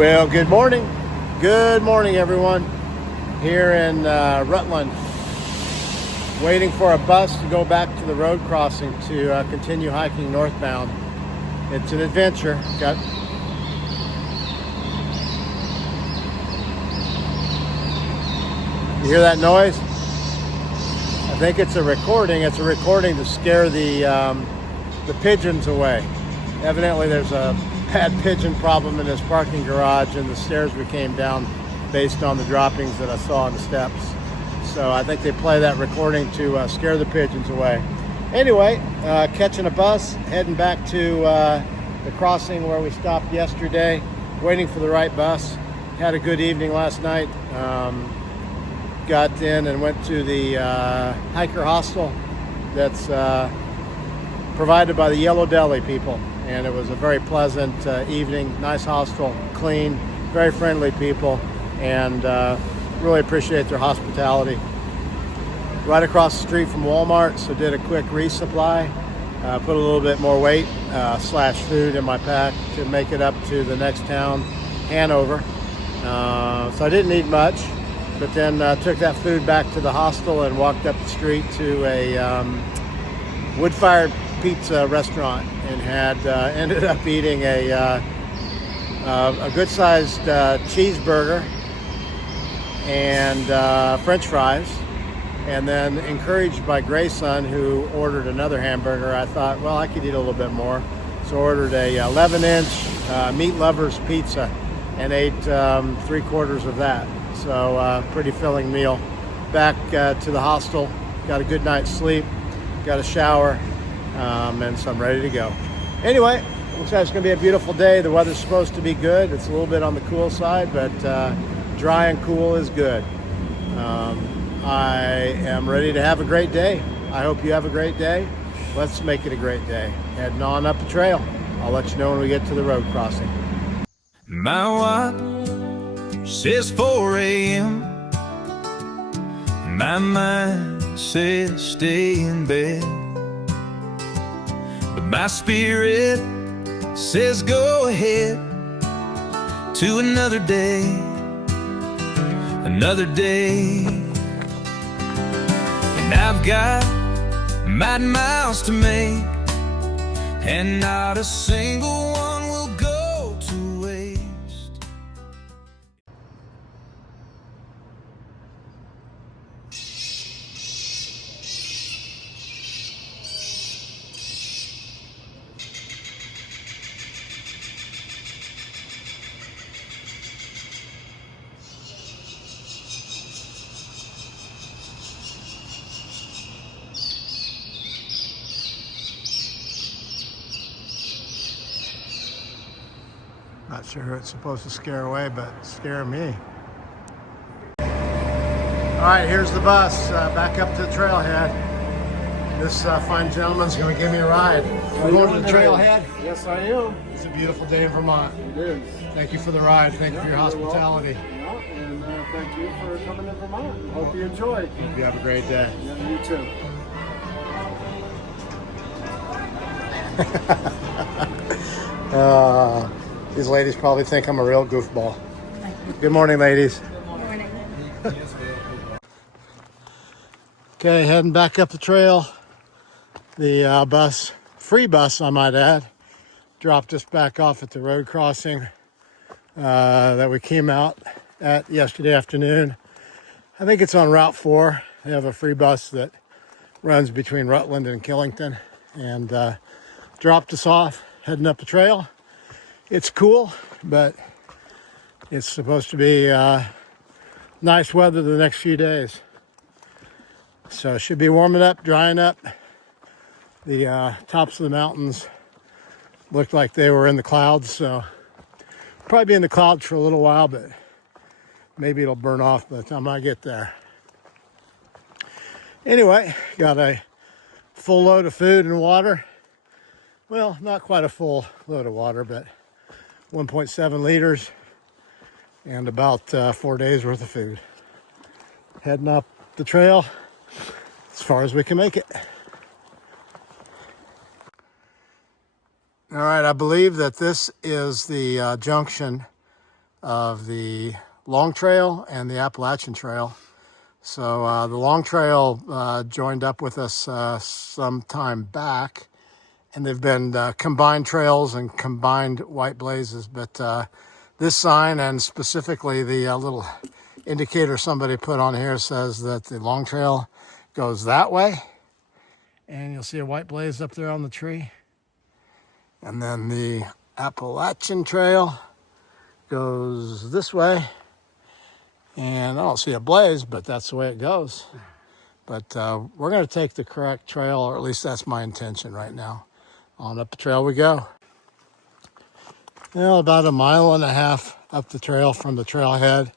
Well, good morning. Good morning, everyone. Here in Rutland, waiting for a bus to go back to the road crossing to continue hiking northbound. It's an adventure. You hear that noise? I think it's a recording. It's a recording to scare the pigeons away. Evidently, there's a bad pigeon problem in this parking garage and the stairs we came down based on the droppings that I saw on the steps. So I think they play that recording to scare the pigeons away. Anyway, catching a bus, heading back to the crossing where we stopped yesterday, waiting for the right bus. Had a good evening last night. Got in and went to the hiker hostel that's provided by the Yellow Deli people. And it was a very pleasant evening, nice hostel, clean, very friendly people, and really appreciate their hospitality. Right across the street from Walmart, so did a quick resupply, put a little bit more weight / food in my pack to make it up to the next town, Hanover. So I didn't need much, but then took that food back to the hostel and walked up the street to a wood-fired pizza restaurant and had ended up eating a good-sized cheeseburger and French fries. And then, encouraged by Grayson, who ordered another hamburger, I thought, well, I could eat a little bit more. So ordered a 11-inch meat lovers pizza and ate 3/4 of that. So pretty filling meal. Back to the hostel, got a good night's sleep, got a shower, and so I'm ready to go. Anyway, looks like it's going to be a beautiful day. The weather's supposed to be good. It's a little bit on the cool side, but dry and cool is good. I am ready to have a great day. I hope you have a great day. Let's make it a great day. Heading on up the trail. I'll let you know when we get to the road crossing. My watch says 4 a.m. My mind says stay in bed, but my spirit says go ahead to another day, another day. And I've got miles to make, and not a single one will go to waste. Not sure who it's supposed to scare away, but scare me. All right, here's the bus, back up to the trailhead. This fine gentleman's gonna give me a ride. We're going to the trailhead? Yes, I am. It's a beautiful day in Vermont. It is. Thank you for the ride. Thank you for your hospitality. Yeah, and thank you for coming to Vermont. Hope you enjoy. You have a great day. Yeah, you too. These ladies probably think I'm a real goofball. Good morning, ladies. Good morning. Okay, heading back up the trail. The bus, free bus I might add, dropped us back off at the road crossing that we came out at yesterday afternoon. I think it's on Route 4. They have a free bus that runs between Rutland and Killington, and dropped us off heading up the trail. It's cool, but it's supposed to be nice weather the next few days. So it should be warming up, drying up. The tops of the mountains looked like they were in the clouds, so probably be in the clouds for a little while, but maybe it'll burn off by the time I get there. Anyway, got a full load of food and water. Well, not quite a full load of water, but 1.7 liters and about 4 days worth of food. Heading up the trail as far as we can make it. All right, I believe that this is the junction of the Long Trail and the Appalachian Trail. So the Long Trail joined up with us some time back, and they've been combined trails and combined white blazes. But this sign, and specifically the little indicator somebody put on here, says that the Long Trail goes that way, and you'll see a white blaze up there on the tree. And then the Appalachian Trail goes this way, and I don't see a blaze, but that's the way it goes. But we're going to take the correct trail, or at least that's my intention right now. On up the trail we go. About 1.5 miles up the trail from the trailhead,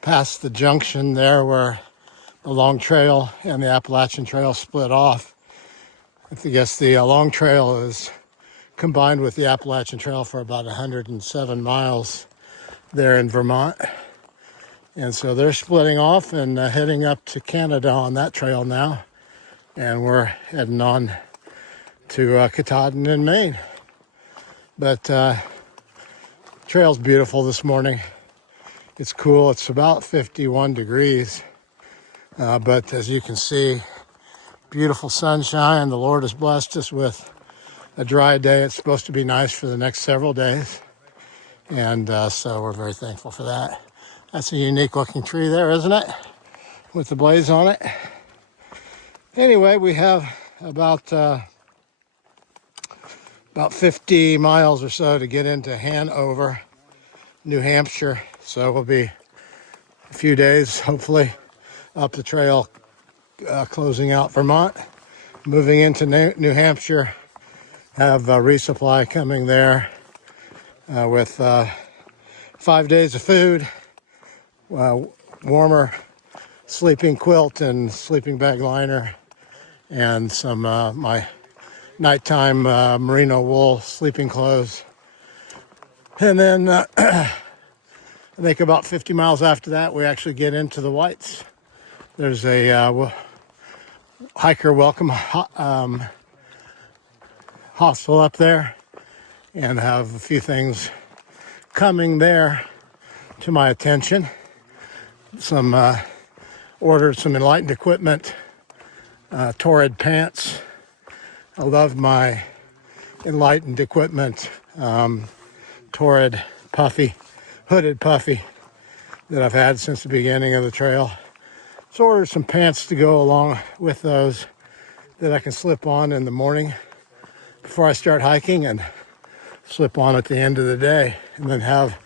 past the junction there where the Long Trail and the Appalachian Trail split off. I guess the Long Trail is combined with the Appalachian Trail for about 107 miles there in Vermont. And so they're splitting off and heading up to Canada on that trail now. And we're heading on to Katahdin in Maine. But trail's beautiful this morning. It's cool. It's about 51 degrees. But as you can see, beautiful sunshine. The Lord has blessed us with a dry day. It's supposed to be nice for the next several days. And so we're very thankful for that. That's a unique looking tree there, isn't it? With the blaze on it. Anyway, we have about 50 miles or so to get into Hanover, New Hampshire. So we'll be a few days, hopefully, up the trail, closing out Vermont, moving into New Hampshire. Have a resupply coming there with 5 days of food, warmer sleeping quilt and sleeping bag liner, and some my nighttime merino wool sleeping clothes. And then I think about 50 miles after that, we actually get into the whites. There's a hiker welcome hostel up there, and have a few things coming there to my attention. Ordered some Enlightened equipment, Torrid pants. I love my Enlightened equipment, Torrid puffy, hooded puffy that I've had since the beginning of the trail. So ordered some pants to go along with those that I can slip on in the morning before I start hiking, and slip on at the end of the day, and then have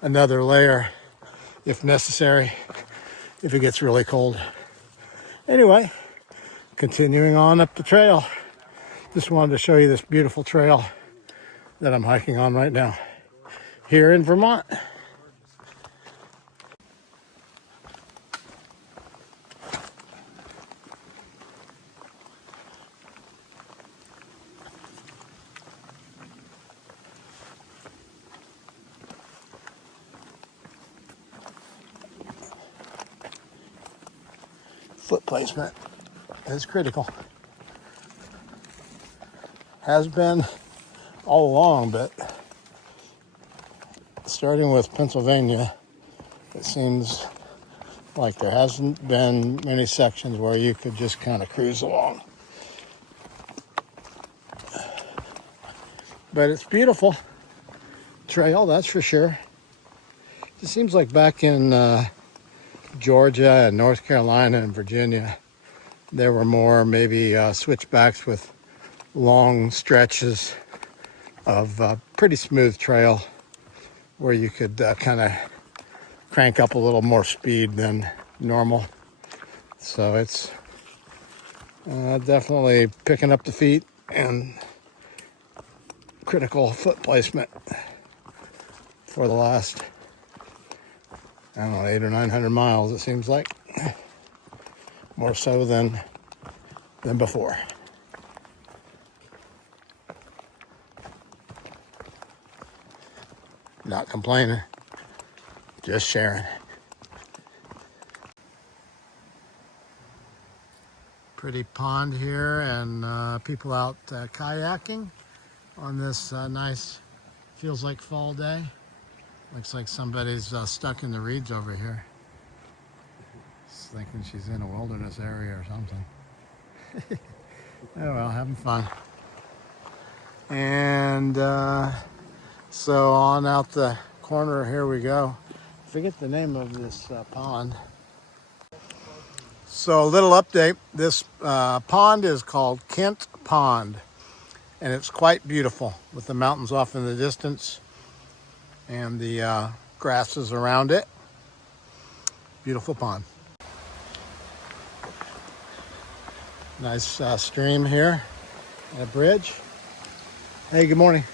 another layer if necessary, if it gets really cold. Anyway, continuing on up the trail. Just wanted to show you this beautiful trail that I'm hiking on right now here in Vermont. Foot placement is critical. Has been all along, but starting with Pennsylvania, it seems like there hasn't been many sections where you could just kind of cruise along. But it's beautiful trail, that's for sure. It seems like back in Georgia and North Carolina and Virginia, there were more maybe switchbacks with long stretches of pretty smooth trail where you could kind of crank up a little more speed than normal. So it's definitely picking up the feet and critical foot placement for the last, I don't know, 800 or 900 miles, it seems like. More so than before. Not complaining, just sharing. Pretty pond here, and people out kayaking on this nice, feels like fall day. Looks like somebody's stuck in the reeds over here. Just thinking she's in a wilderness area or something. Oh well, having fun. And so on out the corner here we go. I forget the name of this pond. So a little update. This pond is called Kent Pond. And it's quite beautiful with the mountains off in the distance and the grasses around it. Beautiful pond. Nice stream here and a bridge. Hey, good morning.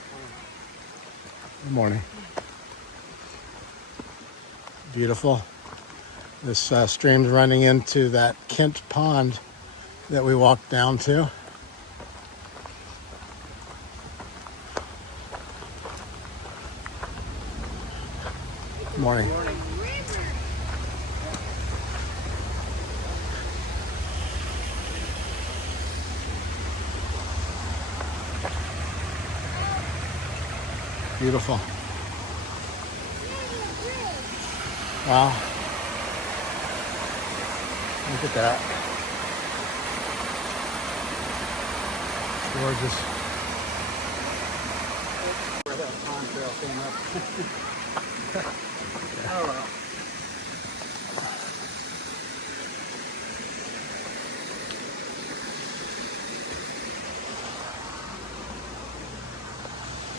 Good morning. Beautiful. This stream's running into that Kent Pond that we walked down to. Good morning. Beautiful. Wow. Look at that. Gorgeous. Where that pond trail came up. Oh well.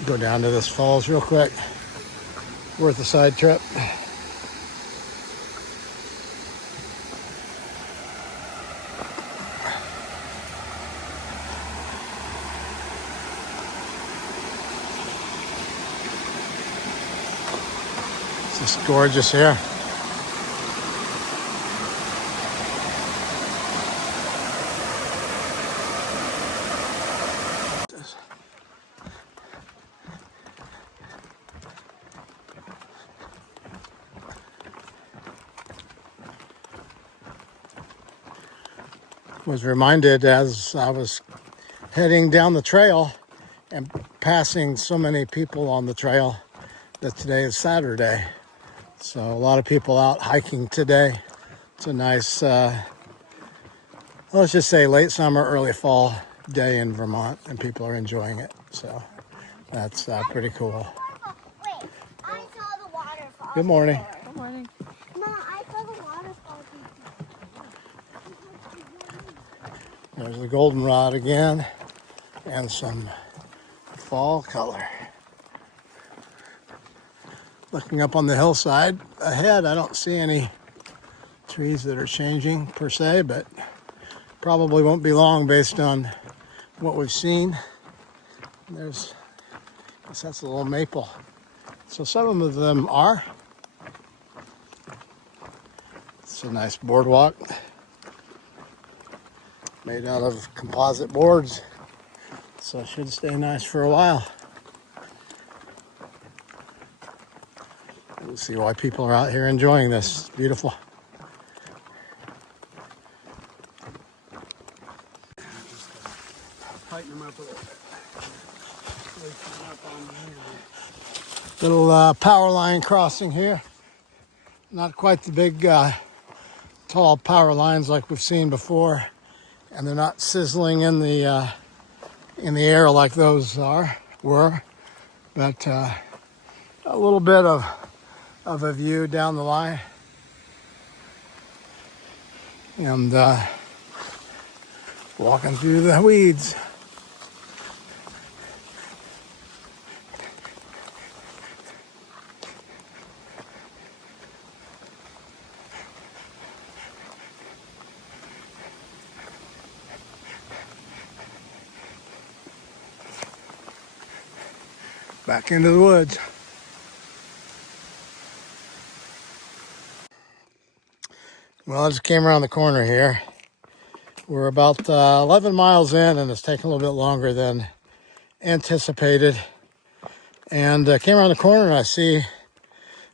Go down to this falls real quick. Worth a side trip. It's just gorgeous here. Was reminded as I was heading down the trail and passing so many people on the trail that today is Saturday. So a lot of people out hiking today. It's a nice, let's just say late summer, early fall day in Vermont, and people are enjoying it. So that's pretty cool. Wait, I saw the waterfall. Good morning. Good morning. No, I saw the waterfall. There's the goldenrod again and some fall color. Looking up on the hillside ahead, I don't see any trees that are changing per se, but probably won't be long based on what we've seen. There's, I guess that's a little maple. So some of them are. It's a nice boardwalk made out of composite boards, so it should stay nice for a while. We'll see why people are out here enjoying this. It's beautiful. Tighten them up a little bit. Little power line crossing here. Not quite the big, tall power lines like we've seen before, and they're not sizzling in the air like those were, but a little bit of a view down the line, and walking through the weeds. Back into the woods. Well, I just came around the corner here. We're about 11 miles in, and it's taking a little bit longer than anticipated. And came around the corner, and I see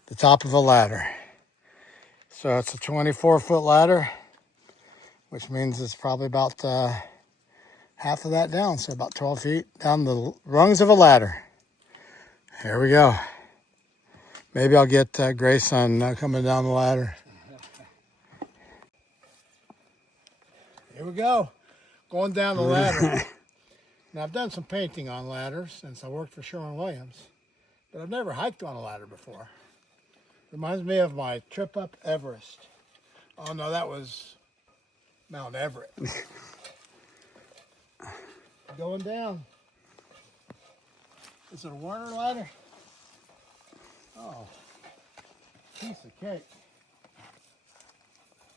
the top of a ladder. So it's a 24-foot ladder, which means it's probably about half of that down, so about 12 feet down the rungs of a ladder. Here we go. Maybe I'll get Grace on coming down the ladder. Here we go, going down the ladder. Now, I've done some painting on ladders since I worked for Sherwin-Williams, but I've never hiked on a ladder before. Reminds me of my trip up Everest. Oh no, that was Mount Everett. Going down. Is it a Warner ladder? Oh, piece of cake.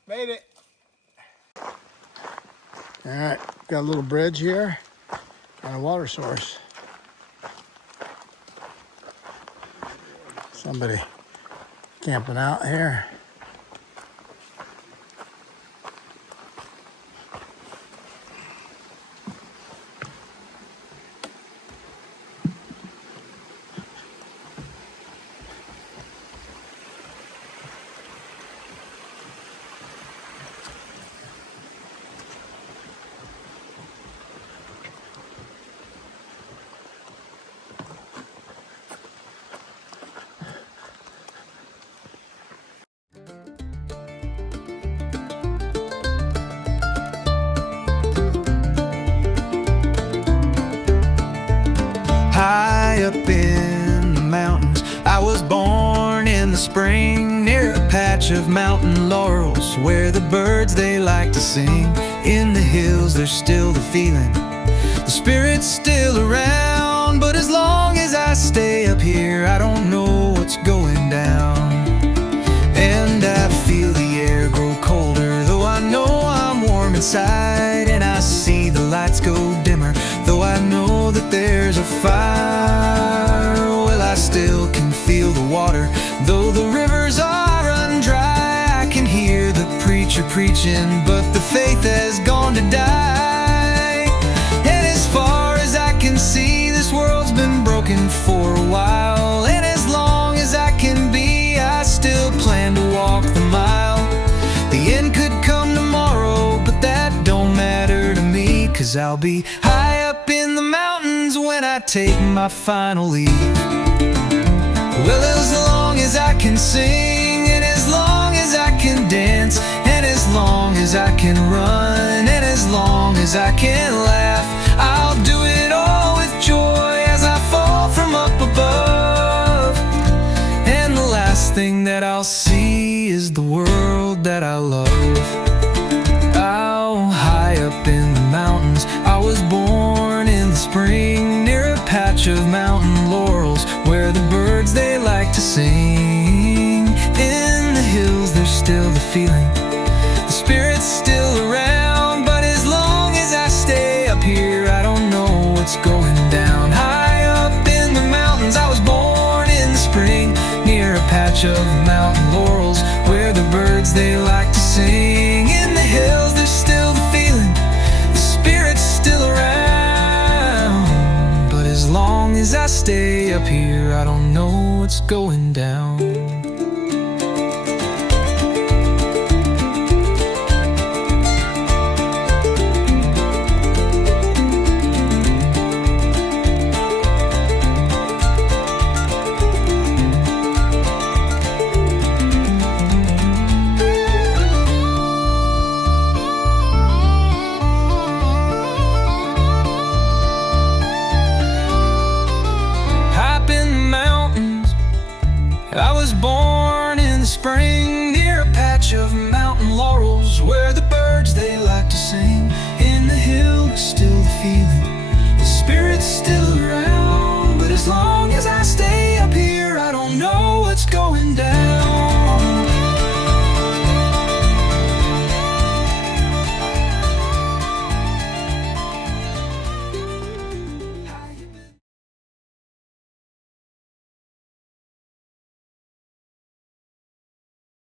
Made it. All right, got a little bridge here and a water source. Somebody camping out here. High up in the mountains, I was born in the spring, near a patch of mountain laurels where the birds they like to sing. In the hills there's still the feeling, the spirit's still around, but as long as I stay up here I don't know what's going down. And I feel the air grow colder, though I know I'm warm inside, and I see the lights go dimmer, though I know that there's a fire. Well, I still can feel the water, though the rivers are run dry. I can hear the preacher preaching, but the faith has gone to die. And as far as I can see, this world's been broken for a while, and as long as I can be, I still plan to walk the mile. The end could come tomorrow, but that don't matter to me, 'cause I'll be high up in the mountains when I take my final leave. Well, as long as I can sing, and as long as I can dance, and as long as I can run, and as long as I can laugh, I'll do it all with joy as I fall from up above. And the last thing that I'll see is the world that I love. Oh, high up in the mountains, I was born in the spring, near a patch of mountain laurels where the birds they like to sing. In the hills there's still the feeling, the spirit's still around, but as long as I stay up here I don't know what's going down. High up in the mountains, I was born in the spring, near a patch of mountain laurels where the birds they like to sing. In the hills there's still the feeling, the spirit's still around, but as long as I stay up here I don't know what's going down. I was born in the spring, near a patch of mountain laurels where the birds they like to sing.